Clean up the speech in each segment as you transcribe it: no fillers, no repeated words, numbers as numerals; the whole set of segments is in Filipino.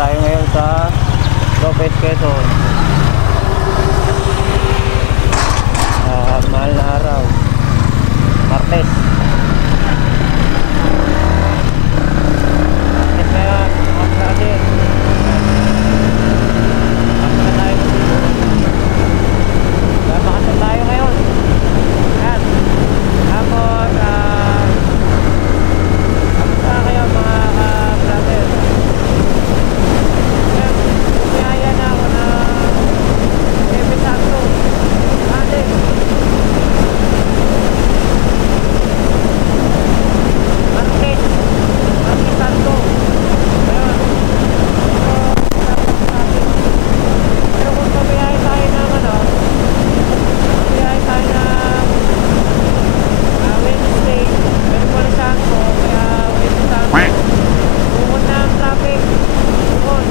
tayo ngayon sa Lopez, Quezon. Mahal na araw, Martes. Ngayon, mga klase. Pakita tayo dito. Makasal tayo ngayon. Ayan. Tapos, kamusta kayo mga ka-brother? Kaya na ako na Santo. Ate. Martes Santo. Ayun. Pero kung pabiyahe tayo ng pabiyahe tayo ng Wednesday, Merkulis Santo, kaya Wednesday Santo, bukod na ang traffic. Bukod.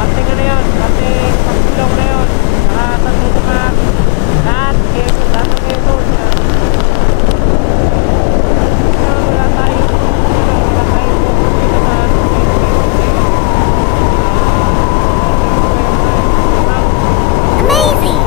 Ating ano yun? Ating pagpulong na yun. Nakatatutukan. Lahat. Quezon. Lahat ng Quezon. Wala tayo. Wala tayo pinatahan. Amazing!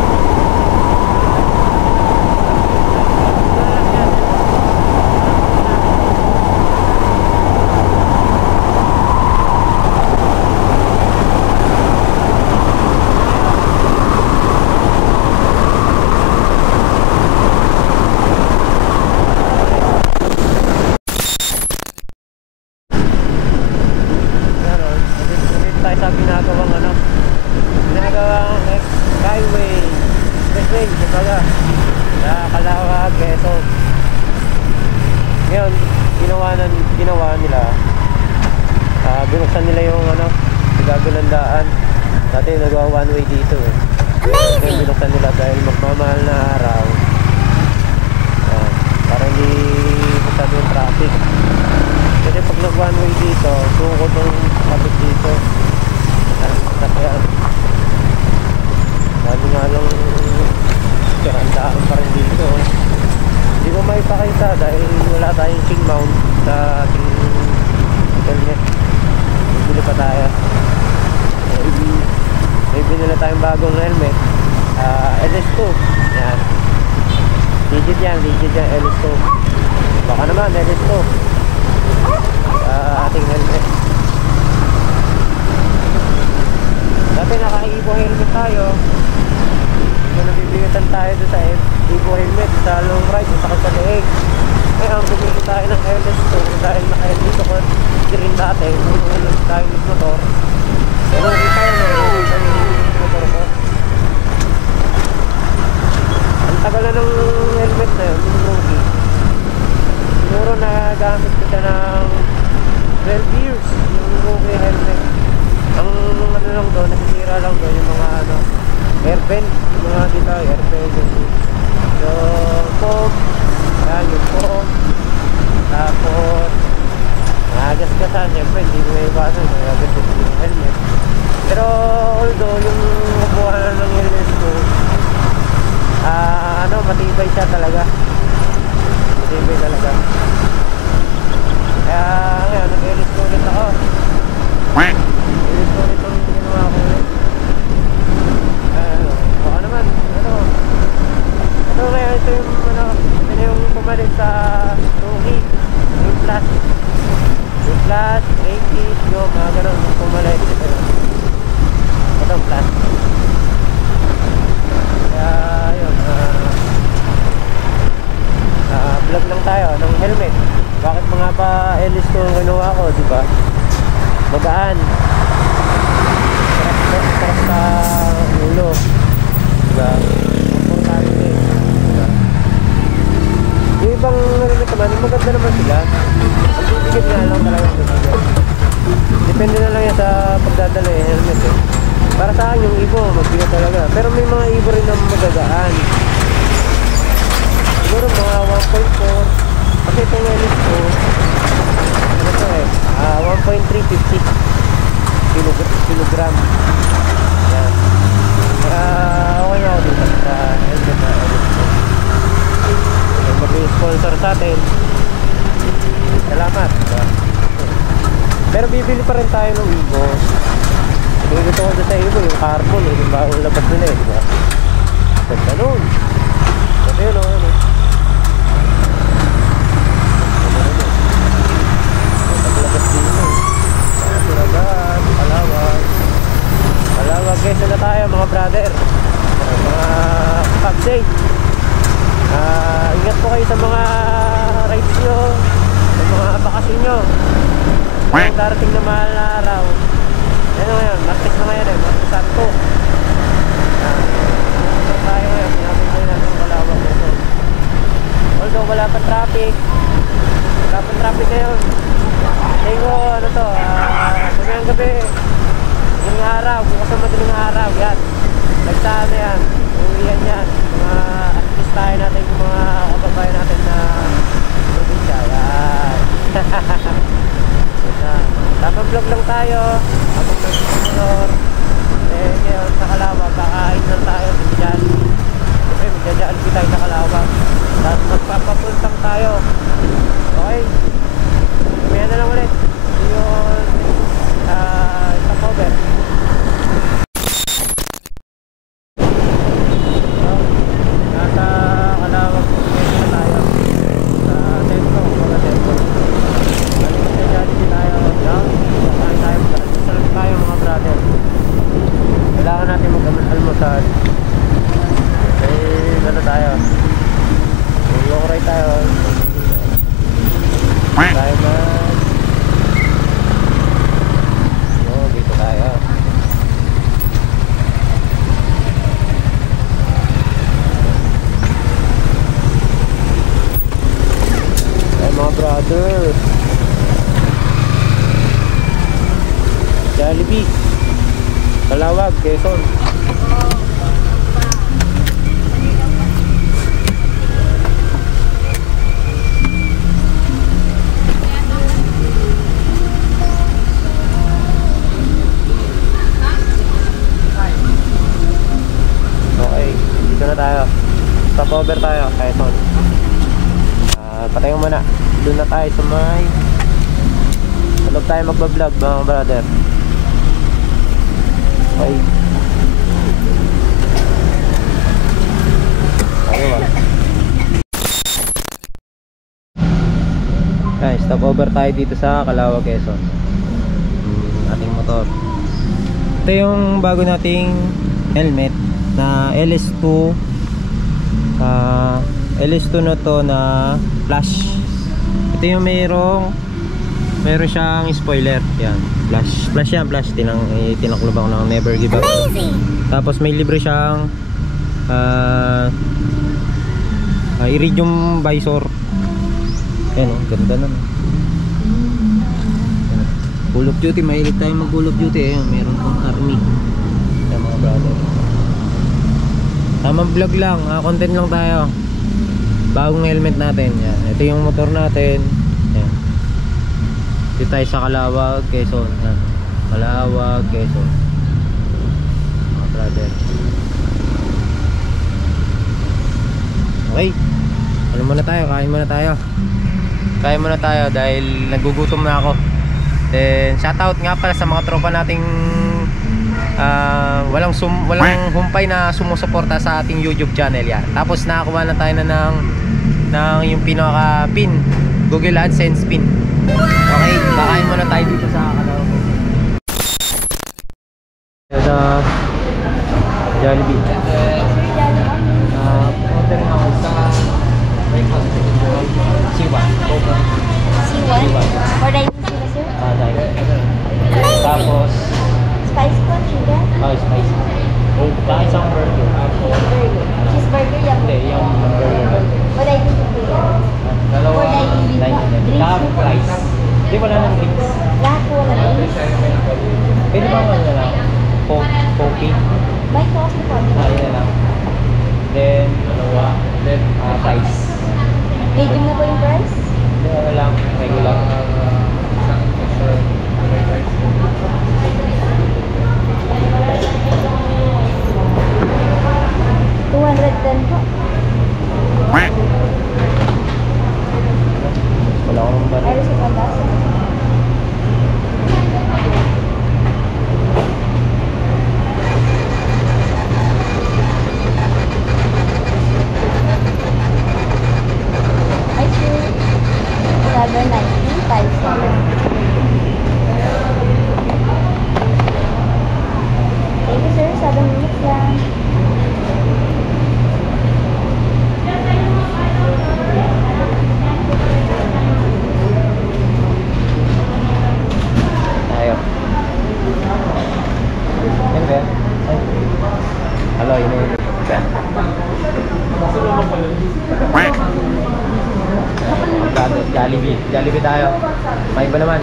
Ginawa nila, binuksan nila yung Gagulandaan. Dati nagawa one way dito eh. Ngayon binuksan nila dahil magmamahal na araw, para hindi masyado yung traffic. Kasi pag nag one way dito, sukot yung kapit dito. Kaya lalo nga lang karandaan pa rin dito. Hindi ko maipakita dahil wala tayong king mount sa ating helmet. Bili pa tayo. May binili tayong bagong helmet, LS2. Yan. Legit yan LS2. Baka naman LS2 sa ating helmet. Dati naka-Evo helmet tayo. So nabibigatan tayo doon sa Evo helmet sa long ride, sa kasaleeg. Ngayon bumili tayo ng LS2 dahil naka-helmet ako rin dati. Bumili tayo ng motor. Pero hindi tayo ng motor ko. Ang tagal na ng helmet na yun, yung Rogi. Siguro nagamit ko siya ng 12 years yung Rogi helmet. Ang ano lang doon, nasisira lang doon yung mga airbend, yung mga dito, airbend. So, foam, yan yung foam. Tapos, nagasgasan, siyempre, hindi ko may iwasan, nagasgasan yung helmet. Pero, although, yung mabuhanan ng helmet ko, matibay siya talaga. Matibay talaga. Kaya, ngayon, nag-elis ko ulit ako. Elis ko ulit ang ginawa ko ulit. Baka naman, ito ngayon, ito yung pumalit sa Rogi, yung plus 80, yung mga ganun pumalit. Ito plus. Kaya yun, vlog lang tayo ng helmet. Bakit mga ba LS ko ang ginawa ko, diba? Magaan, sarap sa ulo, diba? Komportable, diba? Yung ibang helmet naman, maganda naman sila. Ang bibigyan nga lang talaga sa bibigyan. Depende na lang yan sa pagdadala yung helmet eh. Para sa akin yung ibo, magbigat talaga. Pero may mga ibo rin na magagaan. Siguro mga 1.4. Kasi itong LS ko, ano to eh, 1.350 kilogram. Yan. Okay na ako dito sa helmet na LS ko. Mag-sponsor sa atin. Salamat. Pero Pero bibili pa rin tayo ng Evo. Yung gusto ko sa Evo, yung carbon eh, yung bagong labas nila eh, diba? Ganda nun. Kasi yun o, ano. Paglabas din yun eh. Suragan, Kalawag. Kalawag, guys na tayo mga brother. Mga pag-date. Ingat po kayo sa mga rides nyo, sa mga bakasyon nyo. Yung darating na mahal na araw. Ano ngayon, Martes na ngayon eh, Martes Santo. Ito tayo ngayon, sinabing nyo natin yung Kalawag nito. Although wala pa traffic ngayon. Tingin ko ano to, mamayang gabi, madaling araw, bukas na madaling araw, yan. Nagsama yan, uwihan yan. Mga at tayo natin yung mga kababayan natin na probinsya. Yan. Tamang vlog lang tayo. Habang nagsisunod. Eh ngayon sa Kalawag, kakain lang tayo. Okay, magja-jollibee tayo sa Kalawag. Tapos magpapapuntang tayo. Okay. Kumaya na lang ulit. See you on stopover. Kailangan natin mag-almusal. Eh, ano tayo? Long ride tayo. Tayo na. Oh, dito tayo. Ay, mga brother. Jollibee. Kalawag, Quezon. Okay, dito na tayo. Stopover tayo, Quezon. Patayin muna. Doon na tayo sa may tulog tayo magbablog mga brother. Okay. Guys, stop over tayo dito sa Calawag, Quezon. Ating motor. Ito yung bago nating helmet na LS2. LS2 na to na flash. Ito yung meron siyang spoiler. Yan, flash yan, flash. Tinaklob ako ng never give up. Amazing! Tapos may libre siyang iridium visor. Yan o, ganda na. Call of Duty, mahilig tayo mag Call of Duty. Ayan, meron pang army. Yan mga brother. Tamang vlog lang, content lang tayo. Bagong helmet natin. Yan. Ito yung motor natin. Yan. Dito tayo sa Calawag, Quezon. Yan. Calawag, Quezon. Mga brother. Okay. Ano muna tayo? Kain muna tayo. Kain muna tayo dahil nagugutom na ako. Then shoutout nga pala sa mga tropa nating walang humpay na sumusuporta sa ating YouTube channel yan. Tapos nakakuha na tayo ng yung pinaka pin, Google AdSense pin. Okay, kakain muna tayo dito sa Calawag. Sa Jollibee. Order na ako sa C1. For dining sila, sir? Tapos Spice po, chicken? spicy. Baka isang burger. Cheeseburger, yan po. Hindi, yung burger. For dining sila. Dalawa, For dining po. Lahat price. Hindi, wala nang drinks. Lahat po wala drinks. Pwede ba ano na lang? Coffee? May coffee po. Ayun na lang. Then, price. Medium na po yung price? Hindi, ano lang, regular. 210 po. Wala akong ba? Ayos sa pandasa. Thank you, sir. 7 minutes lang. Tayo. Yan ba? Ay. Hello, yun yun. Jollibee. Jollibee tayo. May iba naman.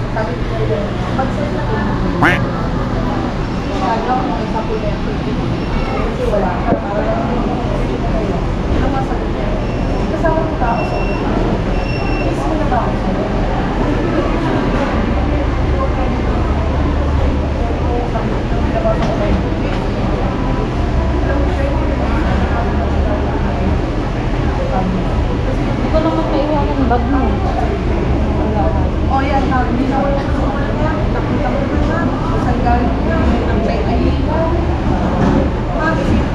Hindi ko naman kaiwan ng bag mo. Oh, yan. Hindi na wala sa kanya. Nakita mo naman. Saan galing ko yan? Ang may ayika.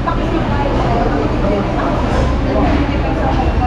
Pakisip tayo. Hindi kayo sa mga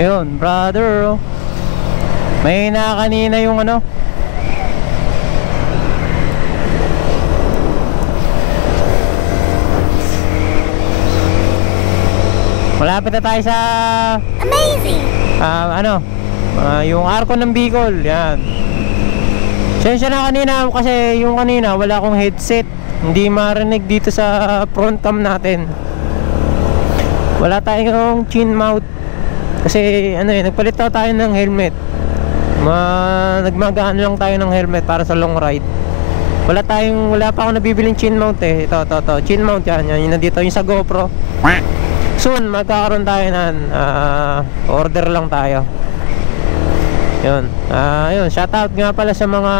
Ayun, brother. May na kanina yung ano. Malapit na tayo sa amazing. Yung Arco ng Bicol, yan. Sensya na kanina kasi yung kanina wala akong headset. Hindi marinig dito sa front cam natin. Wala tayong chin mount. Kasi nagpalit tayo ng helmet. Nagmagaan lang tayo ng helmet para sa long ride. Wala pa ako nabibiling chin mount eh. Ito, chin mount yan. Yung nandito, yung sa GoPro. Soon, magkakaroon tayo ng order lang tayo. Yun. Shoutout nga pala sa mga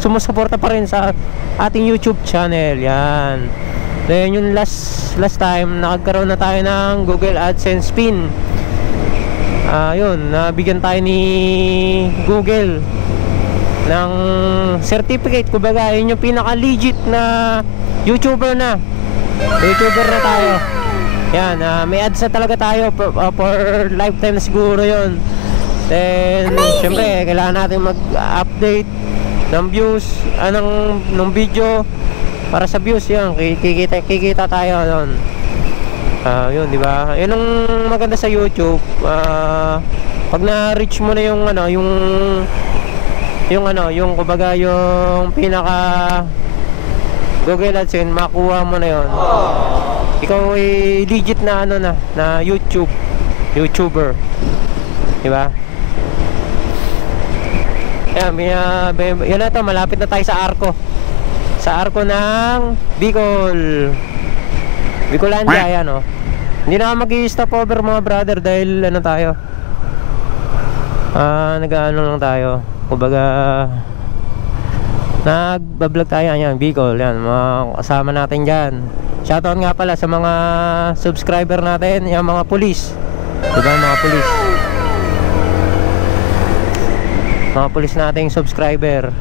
sumusuporta pa rin sa ating YouTube channel. Yan. Then yung last time nakagkaroon na tayo ng Google AdSense pin. Nabigyan tayo ni Google ng certificate. Kumbaga yun yung pinaka legit na YouTuber na tayo. Yan, may ads na talaga tayo for lifetime na siguro yun. Then syempre kailangan natin mag-update ng views, ng video. Para sa views yan, kikita tayo doon. Yun, di ba? Yun ang maganda sa YouTube. Pag na-reach mo na yung kumbaga yung pinaka Google AdSense, makuha mo na yun. Ikaw ay legit na na YouTuber. Di ba? Yan na to, malapit na tayo sa Arco. Sa Arco ng Bicol. Bicolandia, yan Hindi na mag-i-stop over mga brother dahil ano tayo, nag-ano lang tayo, kumbaga nag-vlog tayo. Ayan, Bicol, yan, mga kasama natin dyan. Shoutout nga pala sa mga subscriber natin, yung mga pulis, diba, mga pulis, nating subscriber.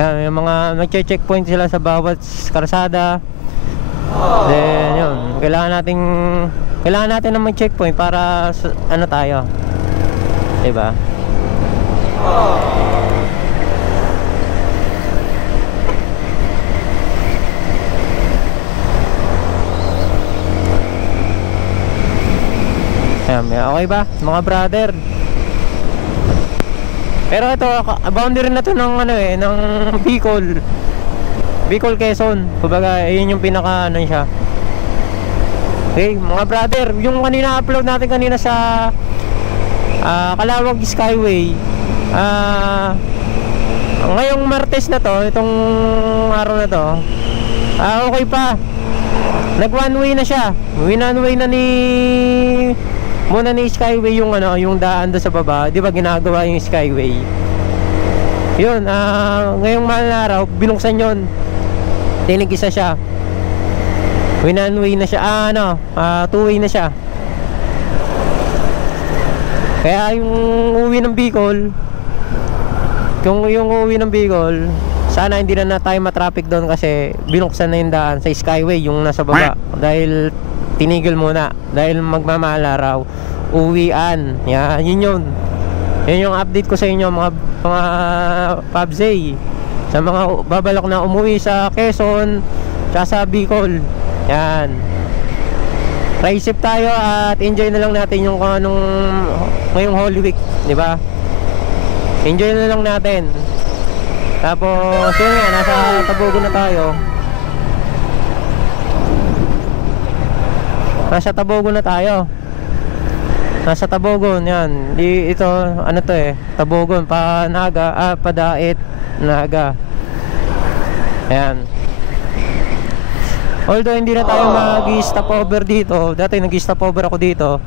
Ayan, yung mga nag-checkpoint sila sa bawat karsada. Then yun, kailangan natin ng mag-checkpoint para ano tayo, diba? Ayan, okay ba mga brother? Pero ito, boundary na to ng ano ng Bicol, Quezon. Kumbaga, yun yung pinaka ano siya. Okay, mga brother, yung kanina upload natin kanina sa Calawag Skyway. Ngayong Martes na to, itong araw na to, okay pa. Nag one way na siya. One way na muna ni Skyway yung ano, yung daan doon sa baba. Di ba ginagawa yung Skyway? Yun, ngayong mahal na araw, binuksan yun. Tinigisa siya. One way na siya. Two way na siya. Kaya yung uwi ng Bicol, yung uwi ng Bicol, sana hindi na tayo matraffic doon kasi binuksan na yung daan sa Skyway, yung nasa baba. Dahil tinigil muna dahil magmamahal araw, uwian. Yan, yun yung update ko sa inyo mga Pabzay, sa mga babalak na umuwi sa Quezon tsaka sa Bicol. Yan, try safe tayo at enjoy na lang natin yung ngayong Holy Week, di ba? Enjoy na lang natin. Tapos yun nga, nasa Tabogon na tayo. Nasa Tabogon, yan. Ito, ano to Tabogon, Padait, Naga. Ayan. Although hindi na tayo mag-stop over dito. Dati nag-stop over ako dito.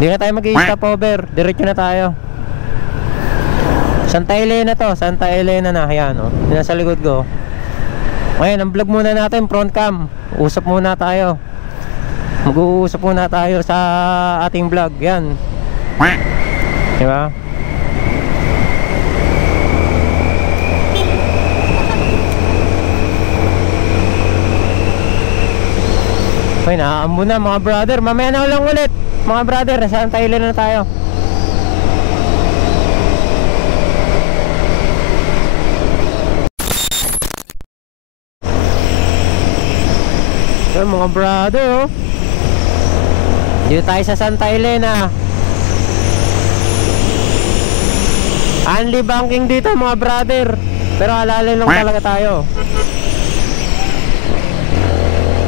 Hindi na tayo mag-i-stop over, diretso na tayo. Santa Elena to, Santa Elena na. Ayan, nasa likod ko. Ngayon, ang vlog muna natin, front cam. Usap muna tayo. Mag-uusap muna tayo sa ating vlog. Yan, diba? Okay, naaambo na mga brother. Mamaya na lang ulit mga brother, nasa Santa Elena na tayo. So, mga brother, dito tayo sa Santa Elena. Only banking dito mga brother, pero alalay lang talaga tayo.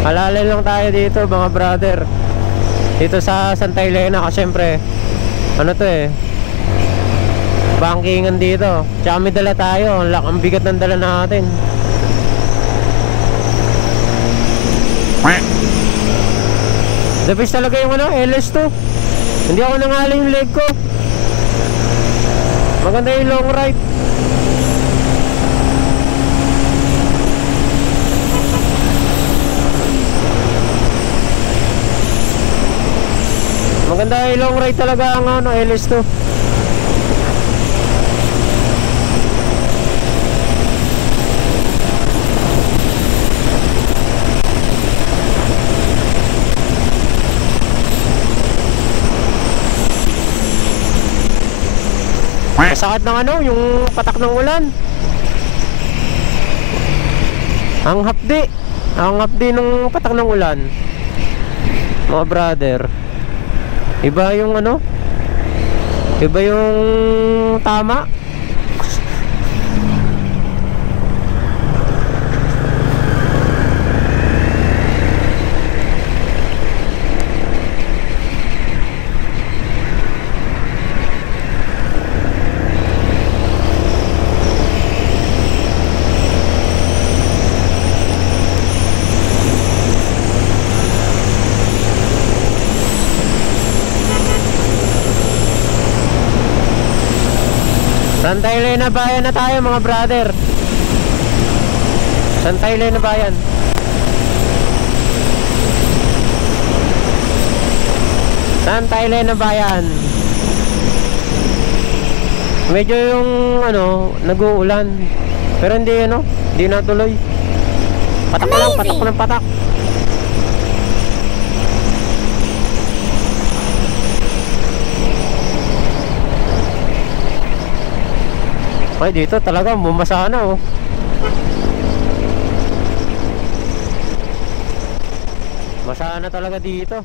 Alalay lang tayo dito mga brother, dito sa Santa Elena. Kasi syempre ano to bankingan dito. Tsaka may dala tayo, ang bigat ng dala natin. The best talaga yung LS2. Hindi ako nangali yung leg ko. Maganda yung long ride. Maganda yung long ride talaga ang LS2. Masakit ng yung patak ng ulan. Ang hapdi ng patak ng ulan mga brother. Iba yung iba yung tama. Santa Elena Bayan na tayo mga brother. Santa Elena Bayan. Santa Elena Bayan. Medyo yung ano, nag-uulan. Pero hindi ano, hindi natuloy. Patak pa lang, patak pa ng patak. Ay, dito talaga bumasa na oh. Basa na talaga dito.